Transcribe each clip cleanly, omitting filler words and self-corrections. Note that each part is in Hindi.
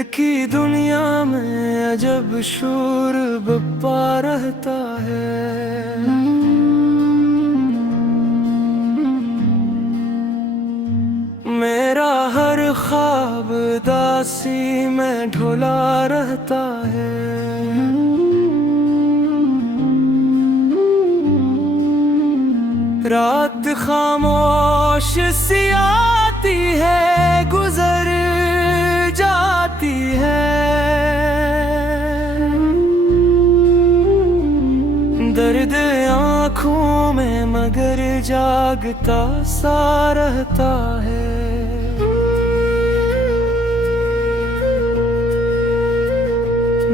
दिल की दुनिया में अजब शोर बप्पा रहता है। मेरा हर ख्वाब दासी में ढोला रहता है। रात खामोश सी आती है, गुजर जाती है। दर्द आँखों में मगर जागता सा रहता है।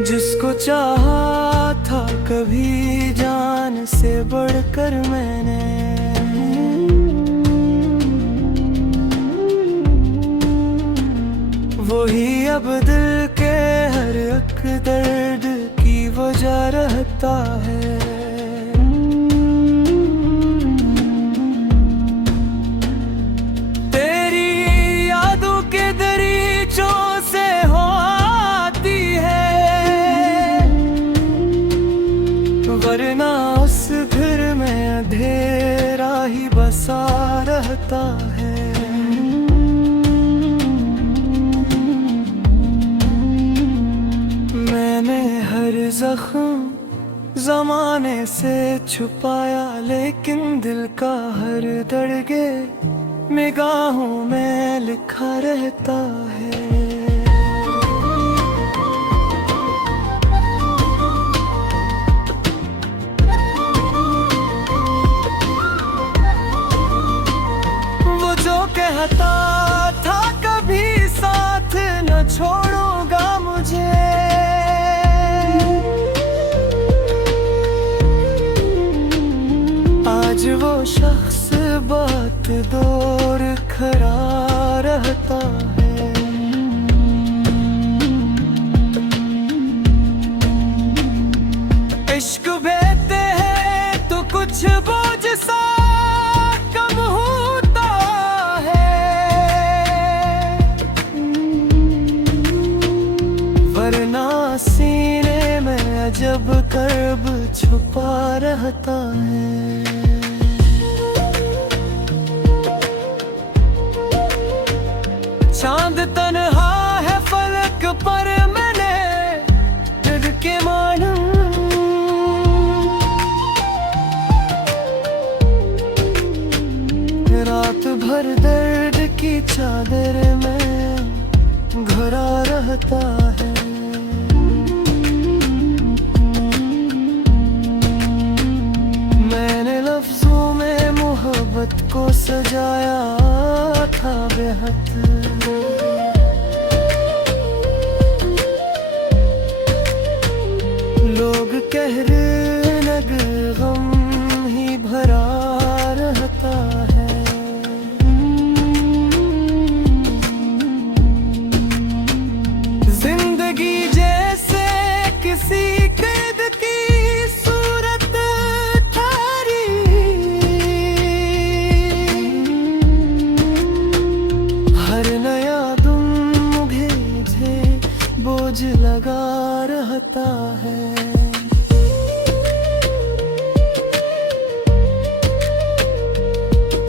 जिसको चाहा था कभी जान से बढ़कर मैंने, वही अब दिल के हर एक दर्द की वजह रहता है। तेरी यादों के दरीचों से हो आती है, वरना उस घर में अंधेरा ही बसा रहता है। मैंने हर जख्म जमाने से छुपाया, लेकिन दिल का हर दर्गे निगाहों में लिखा रहता है। वो जो कहता था कभी साथ न छोड़ूंगा मुझे, आज वो शख्स बात दूर खड़ा रहता है। इश्क बेते हैं तो कुछ बोझ सा कम होता है, वरना सीने में अजब कर्ब छुपा रहता है। चांद तन्हा है फलक पर, मैंने दिल के मानम रात भर दर्द की चादर में घुरा रहता है। मैंने लफ्जों में मोहब्बत को सजाया था बेहद, लोग कहने लगे गम ही भरा रहता है। जिंदगी जैसे किसी कैद की सूरत थारी, हर नया दुम मुझे बोझ लगा रहता है।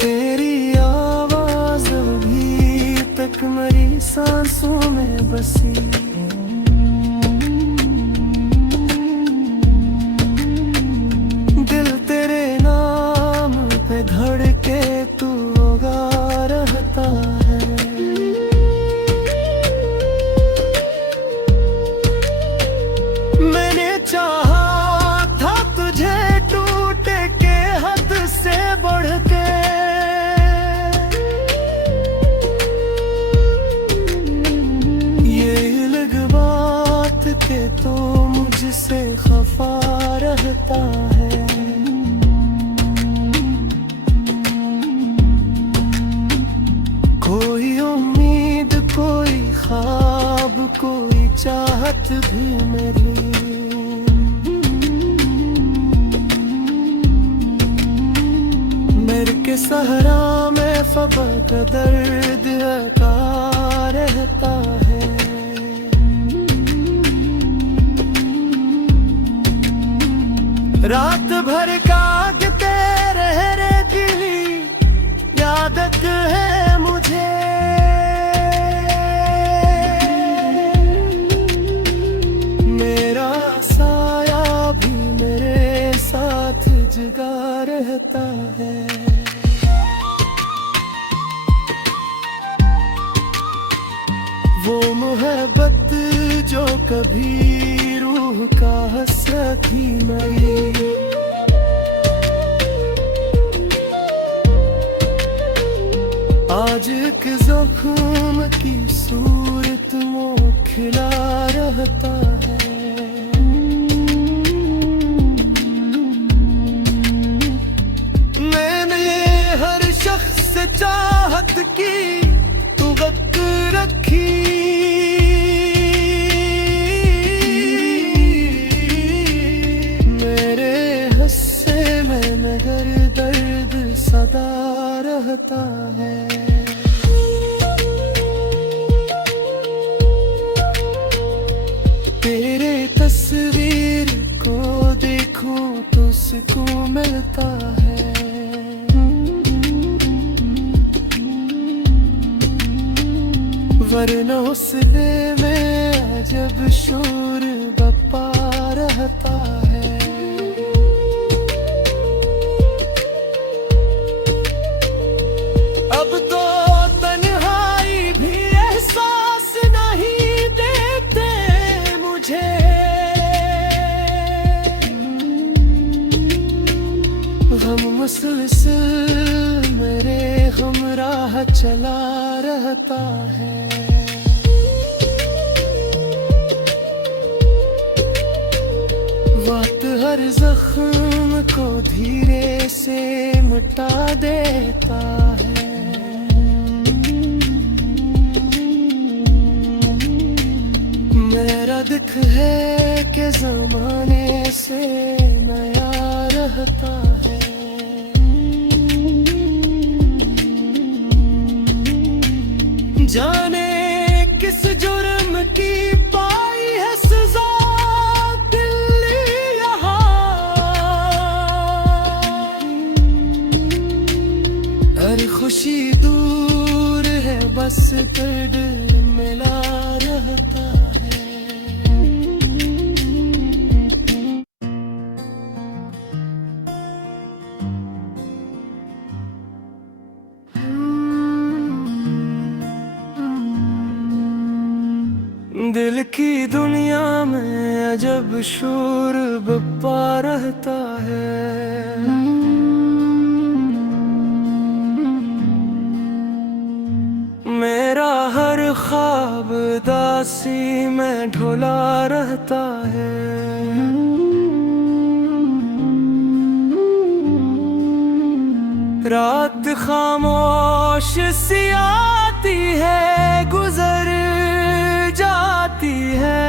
तेरी आवाज अभी तक मेरी सांसों में बसी, दिल तेरे नाम पे धड़के तू गा रहता है। मैंने चाहा था तुझे टूटे के हद से बढ़ के, ये अलग बात के तो मुझसे खफा रहता है। कोई उम्मीद, कोई ख्वाब, कोई चाहत भी मेरी, मेरे के सहरा में फबक दर्द का रहता है। रात भर कागते रहे गिली यादत है मुझे। मेरा साया भी मेरे साथ जगा रहता है। वो मोहब्बत जो कभी रूह का हसरत ही नहीं, आज एक जख्म की सूरत में खिला रहता है। मैंने हर शख्स से चाहत की तो वक्त रखी, मेरे हस्से में मगर दर्द सदा रहता है। तेरे तस्वीर को देखूं तो सुकून मिलता है। वरना उसने में जब शोर बपा रहता है। अब तो तन्हाई भी एहसास नहीं देते मुझे। गम मुसलसल मेरे हमराह चला रहता है। वक्त हर जख्म को धीरे से मिटा देता है। मेरा दिख है कि जमाने से नया रहता है। जाने किस जुर्म की पाई है सजा दिल्ली यहाँ। हर खुशी दूर है बस दर्द मिला रहता है। दिल की दुनिया में अजब शोर बप्पा रहता है। मेरा हर ख्वाब दासी में ढोला रहता है। रात खामोश सी आती है गुजर जाती है।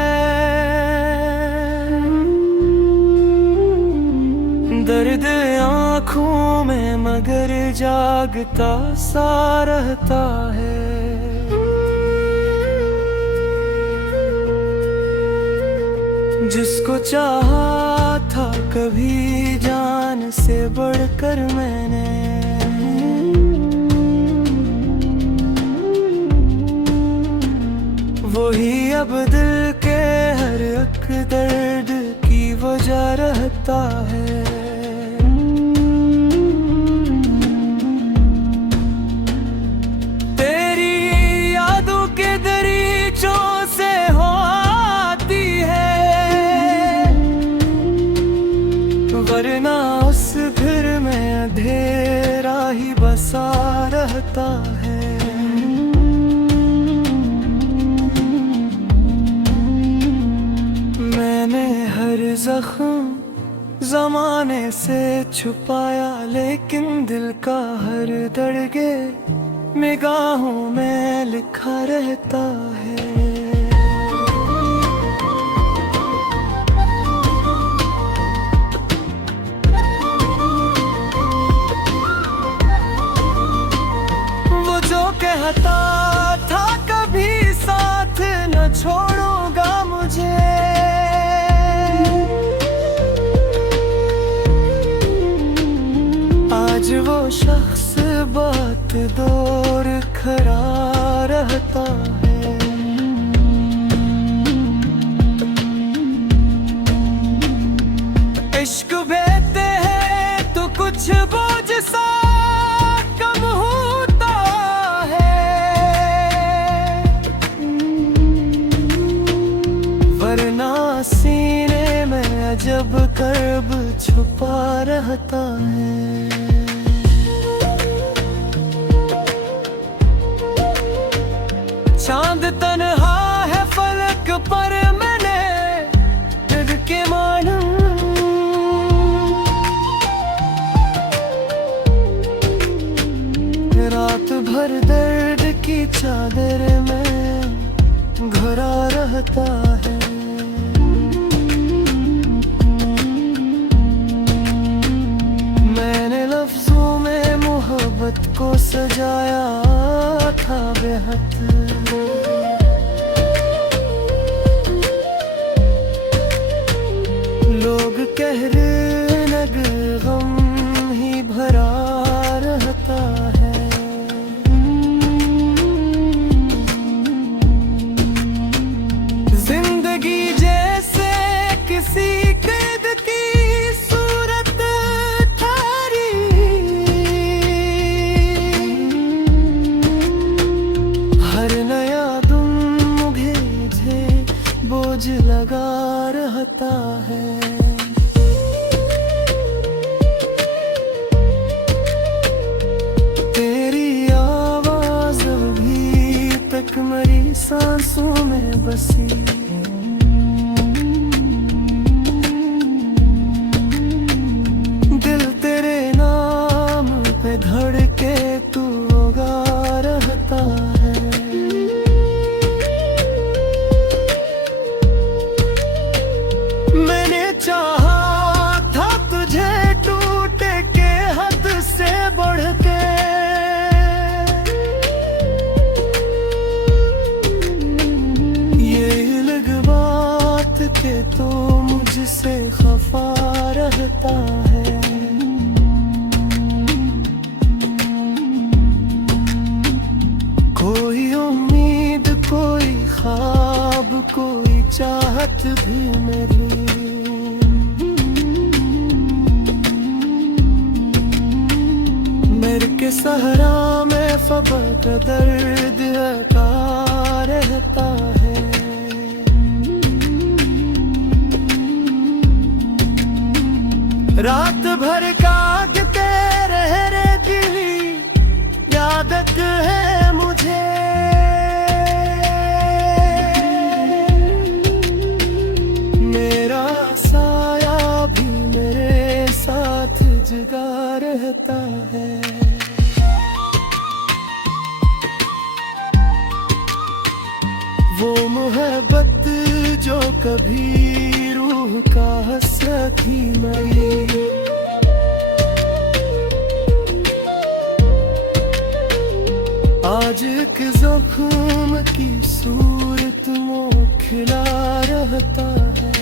दर्द आँखों में मगर जागता सा रहता है। जिसको चाहा था कभी जान से बढ़कर मैंने, वही अब दिल के हर एक दर्द की वजह रहता है। तेरी यादों के दरीचों से हो आती है, वरना उस घर में अंधेरा ही बसा रहता है। जख्म जमाने से छुपाया लेकिन दिल का हर दर्गे निगाहों में लिखा रहता है। वो जो कहता था कभी साथ न छोड़ूंगा मुझे, रहता है। इश्क बहते हैं तो कुछ बोझ सा कम होता है, वरना सीने में अजब कर्ब छुपा रहता है। चांद तन्हा है फलक पर, मैंने दिल के मालूम रात भर दर्द की चादर में घुरा रहता है। मैंने लफ्जों में मोहब्बत को सजाया था बेहद, लोग कहने लगे गम ही भरा रहता है। जिंदगी जैसे किसी कैद की सूरत थारी, हर नया दिन मुझे बोझ लगा रहता है। तेरी आवाज अभी तक मेरी सांसों में बसी, दिल तेरे नाम पे धड़के तू गा रहता है। मैंने चाहा था तुझे टूटे के हद से बढ़ के, ये अलग बात के तो मुझसे खफा रहता है। कोई उम्मीद, कोई ख्वाब, कोई चाहत भी मेरी, मेरे के सहरा में फबा का दर्द का रहता है। रात भर कागते रहे दिली यादत है मुझे, मेरा साया भी मेरे साथ जगा रहता है। वो मोहब्बत जो कभी रूह का हसरत थी मेरी, आज एक जख्म की सूरत में खिला रहता है।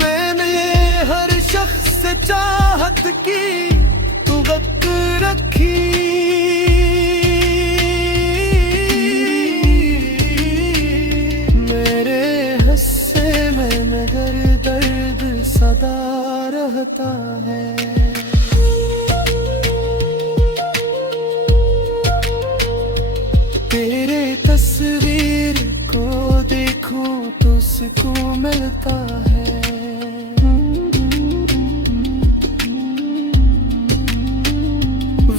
मैंने हर शख्स से चाहत की तू वक्त रखी, मेरे हिस्से में मगर दर्द सदा रहता है। तेरे तस्वीर को देखूं तो सुकून मिलता है,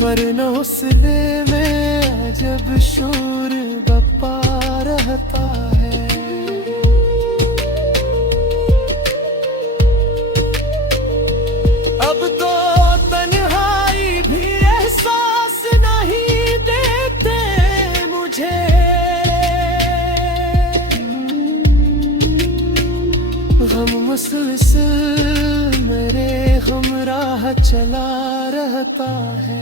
वरना उस दिल में जब शोर बपा रहता है। अब तो तन्हाई भी एहसास नहीं देते मुझे, गम मुसलसल मेरे हमराह चला रहता है।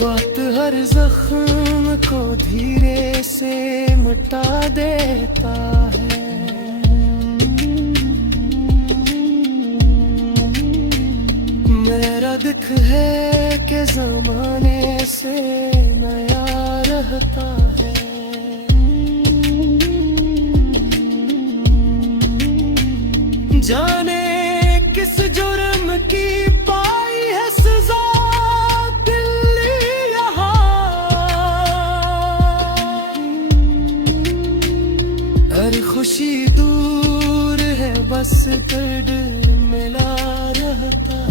वक्त हर जख्म को धीरे से मिटा देता है। मेरा दिख है कि जमाने से नया रहता है। जाने किस जुर्म की पाई है सजा दिल्ली यहाँ। हर खुशी दूर है बस दर्द मिला रहता है।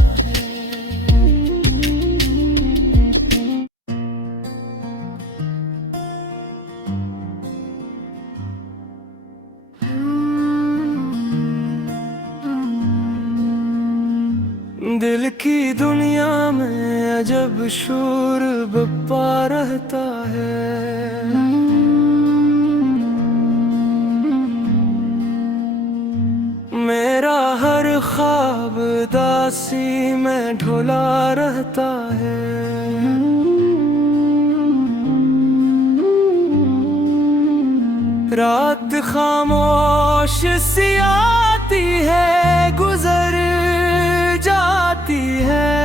दिल की दुनिया में अजब शोर बप्पा रहता है। मेरा हर ख्वाब दासी में ढोला रहता है। रात खामोश सी आती है गुजर जाती है।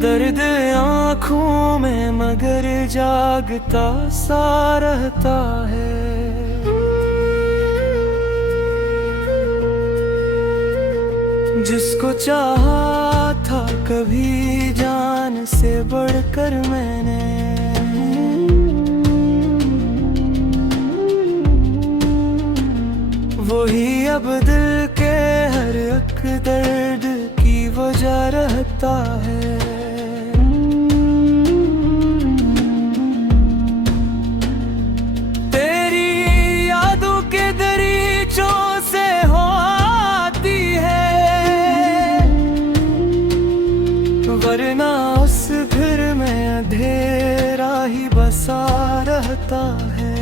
दर्द आँखों में मगर जागता सा रहता है। जिसको चाहा था कभी जान से बढ़कर मैंने, वही अब दिल के हर एक दर्द की वजह रहता है। तेरी यादों के दरीचों से हो आती है, वरना उस घर में अंधेरा ही बसा रहता है।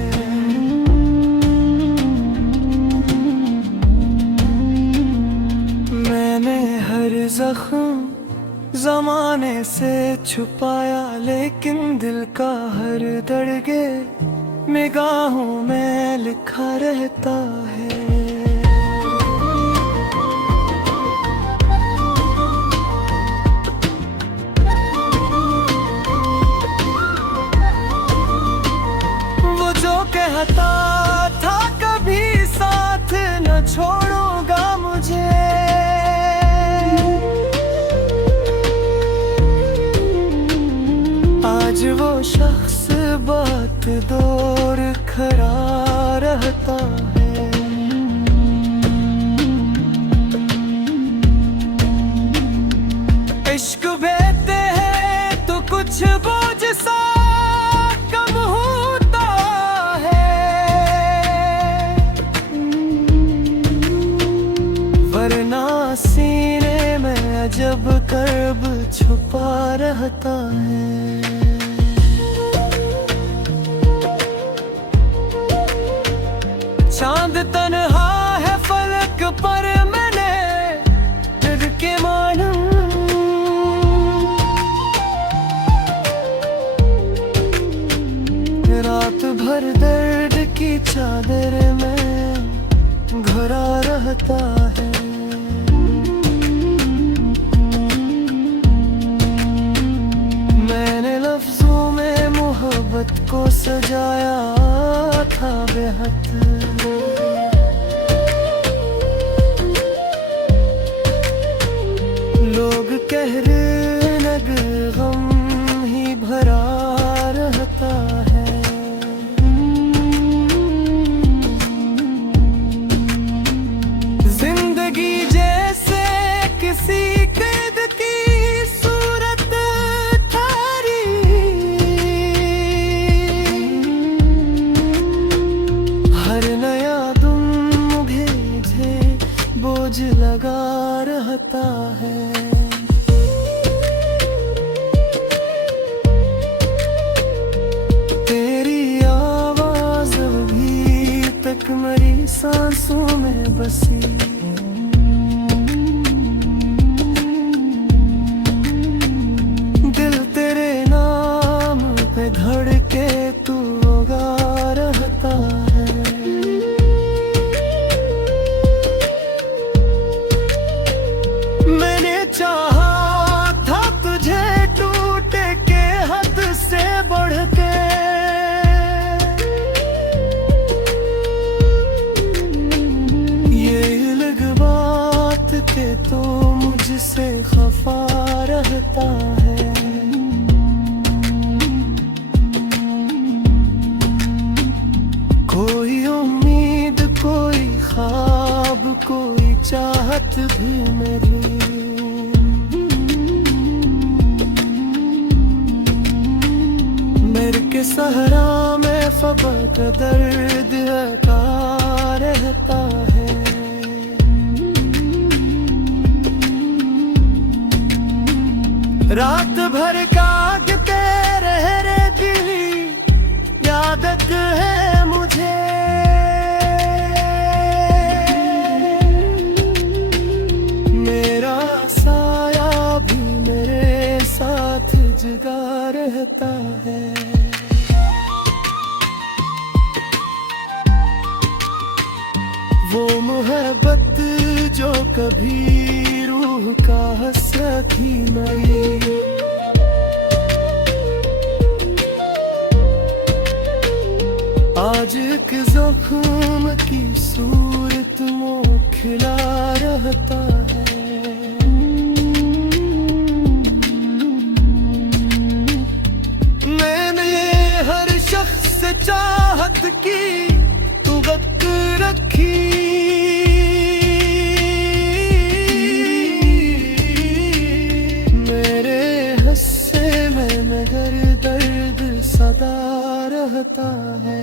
मैंने हर जख्म जमाने से छुपाया, लेकिन दिल का हर दर्गे निगाहों में लिखा रहता है। वो जो कहता था कभी साथ न छोड़ूंगा मुझे, आज वो शख्स बात दूर खड़ा रहता है। इश्क बेते हैं तो कुछ बोझ सा कम होता है, वरना सीने में अजब कर्ब छुपा रहता है। चांद तन्हा है फलक पर मैंने दिल के मालूम, रात भर दर्द की चादर में घुरा रहता है। मैंने लफ्जों में मोहब्बत को सजाया था बेहद, लोग कहने लगे गम ही भरा रहता है। जिंदगी जैसे किसी कैद की सूरत थारी, हर नया तुम मुझे बोझ लगा रहता है। वफा रहता है। कोई उम्मीद, कोई ख्वाब, कोई चाहत भी मेरी, मेरे के सहरा में फबक दर्द का रहता है। रात भर कागते रहे दिली, यादत है मुझे। मेरा साया भी मेरे साथ जगा रहता है। वो मोहब्बत जो कभी रूह का हसरत ही नहीं, आज एक जख्म की सूरत में खिला रहता है। मैंने हर शख्स से चाहत की तू वक्त रखी, मेरे हस्से में मगर दर्द सदा रहता है।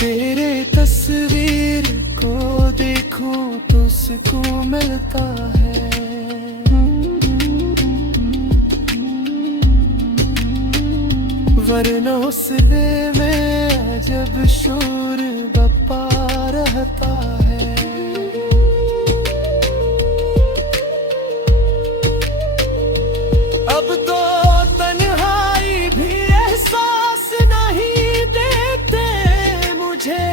तेरे तस्वीर को देखूं तो सुकून मिलता है। वरना उस दिल में जब शोर बपा रहता है। अब तो तन्हाई भी एहसास नहीं देते मुझे।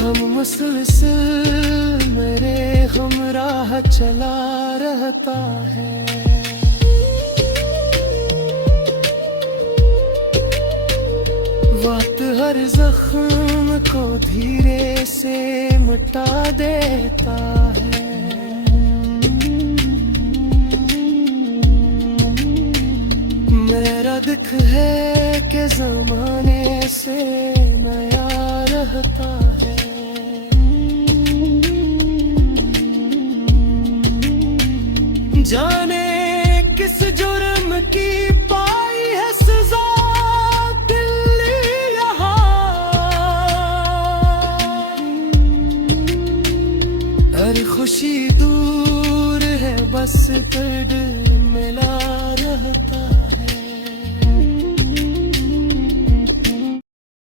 गम मुसलसल मेरे हमराह चला रहता है। वक्त हर जख्म को धीरे से मिटा देता है। मेरा दुख है कि जमाने से नया रहता है। जाने किस जुर्म की पाई है सजा दिल्ली यहाँ, हर खुशी दूर है बस दर्द